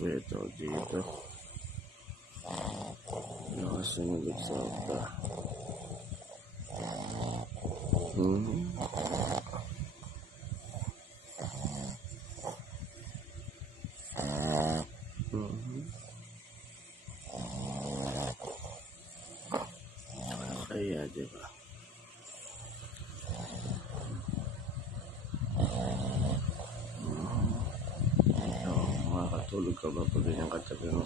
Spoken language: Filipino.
Ito dito. Nakasunod sa ba. Kaya diba? Makakatulog ka ba pag ganyan katabi mo?